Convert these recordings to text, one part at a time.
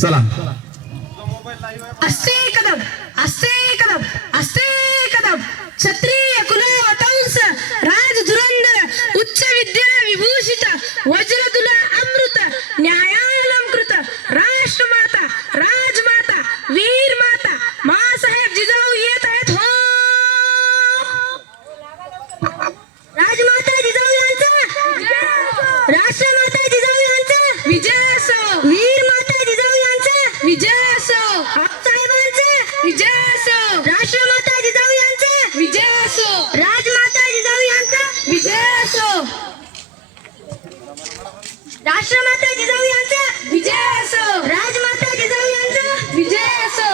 चला असे कदम असे कदम असे कदम क्षत्रिय कुलवंश राज धुरंधर उच्च विद्या विभूषित वज्रतुला अमृत न्यायालंकृत राष्ट्रमाता राजमाता वीर माता मासाहेब जिजाऊ येत आहेत हो. राजमाता जिजाऊ यांचा राष्ट्रमाता जिजाऊ यांचा विजय असो. वीर माता जिजाऊ यांचा विजय असो. साहेबांचा विजय असो. राष्ट्रमाता जिजाऊ यांचा विजय असो. राजमाता जिजाऊ यांचा विजय असो. राष्ट्रमाता जिजाऊ यांचा विजय असो. राजमाता जिजाऊ यांचा विजय असो.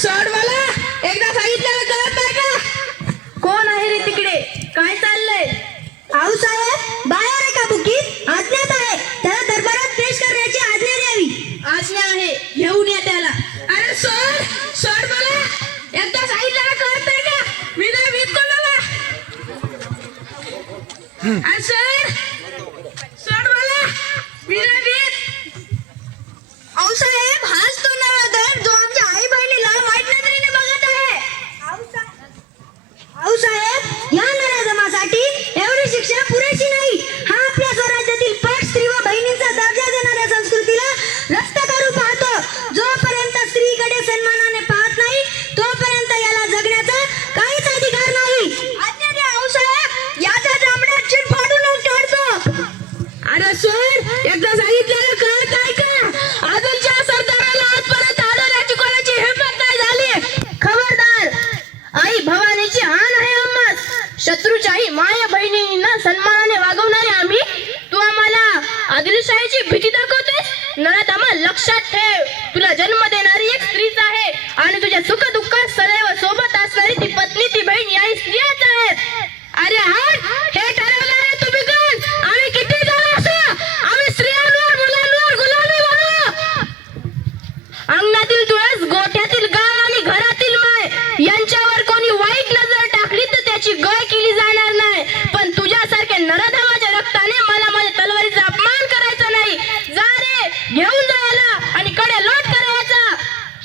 सोड मला एकदा सांगितलं कळत नाही का? कोण आहे रे तिकडे? काय चाललंय? आऊ साहेब बाहेर आहे का बुकीत? आज्ञात आहे त्याला दरबारात पेश करण्याची आज्ञा द्यावी. आज्ञा आहे घेऊन या त्याला. अरे सोड मला एकदा सांगितलं कळत नाही का? मी नाही भीत कोणाला. अरे सोड मला मी नाही भीत. आऊ साहेब हाच तो नराधम जो आमच्या आई बहिणीला वाईट नजरेने बघत आहे. आऊ साहेब या नराधमासाठी एवढी शिक्षा पुरेशी नाही. हा आपल्या स्वराज्यातील पट स्त्री व बहिणींचा दर्जा देणाऱ्या संस्कृतीला रक्त करू पाहतो. जोपर्यंत स्त्रीकडे सन्मानाने पाहत नाही तोपर्यंत याला जगण्याचा काहीच अधिकार नाही. आज्ञा द्या आऊ साहेब याच्या जांभड्यात चिर फाडूनच काढतो. अरे सोड एकदा सांगितलेलं कळत नाही का? आदिलच्या सरदाराला आजपर्यंत आढळण्याची कोणाची हिंमत नाही झाली. खबरदार आई भवानीची आण आहे आम्हास. शत्रूच्याही माया बहिणींना सन्मानाने वागवणारे आम्ही तू आम्हाला आदिलशाहीची भीती दाखवतेस. नराधमा लक्षात ठेव तुला जन्म देणारी एक स्त्रीच आहे आणि तुझ्या सुख दुःखात सदैव सोबत असणारी ती पत्नी ती बहीण याही स्त्रियाच आहेत. अरे हट हे ठरवणारे तुम्ही कोण? आम्ही किती जण असो आम्ही स्त्रियांवर मुलांवर गुलामी बनू. अंगणातील तुळस गोठ्यातील गाय आणि घरातील माय यांच्यावर कोणी वाईट नजर टाकली तर त्याची गय केली जाणार नाही. पण तुझ्यासारख्या नराधमाच्या रक्ताने मला माझ्या तलवारीचा अपमान करायचा नाही. जा रे घेऊन जा याला आणि कडे लोट करायचा.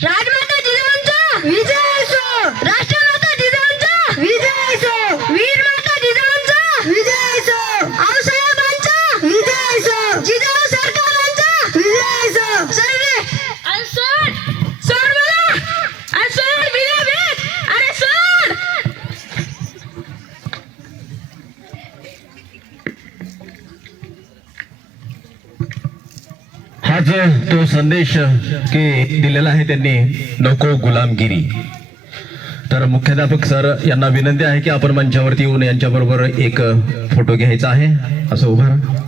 राजमाता जिजाऊंचा विजय असो. राष्ट्रमाता जिजाऊंचा विजय असो. वीर माता जिजाऊंचा विजय असो. आऊसाहेबांचा विजय असो. जिजाऊ सरकारांचा विजय असो. सर्वे सोड मला. अरे सोड बिना भेट. अरे सोड. हा जो तो संदेश की दिलेला आहे त्यांनी नको गुलामगिरी. तर मुख्याध्यापक सर यांना विनंती आहे की आपण मंचावरती येऊन यांच्याबरोबर एक फोटो घ्यायचा आहे. असं उभा राहा.